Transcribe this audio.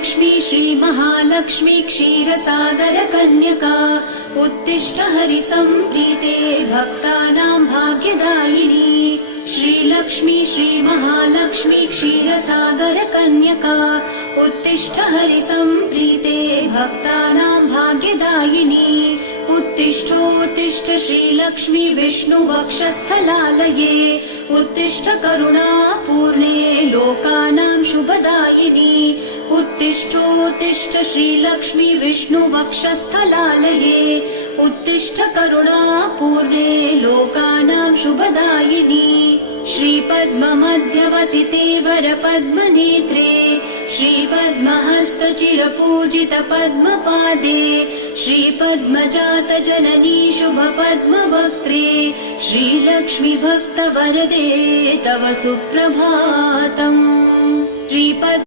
श्रीलक्ष्मी श्रीमहालक्ष्मी क्षीरसागर कन्यका उत्तिष्ठ हरिसम्प्रीते भक्तानां भाग्यदायिनी। श्रीलक्ष्मी श्रीमहालक्ष्मी क्षीरसागर कन्यका उत्तिष्ठ हरिसम्प्रीते भक्तानां भाग्यदायिनी। उत्तिष्ठोत्तिष्ठ श्रीलक्ष्मी विष्णुवक्षस्थलालये उत्तिष्ठ करुणापूर्णे लोकानां शुभदायिनी। उत्तिष्ठोत्तिष्ठ श्रीलक्ष्मी विष्णुवक्षस्थलालये उत्तिष्ठ करुणापूर्णे लोकानां शुभदायिनी। श्रीपद्ममध्यवसिते वरपद्मनेत्रे श्रीपद्महस्तचिरपूजित पद्मपादे श्रीपद्मजातजननी शुभपद्मवक्त्रे श्रीलक्ष्मी भक्तवरदे तव सुप्रभातम्।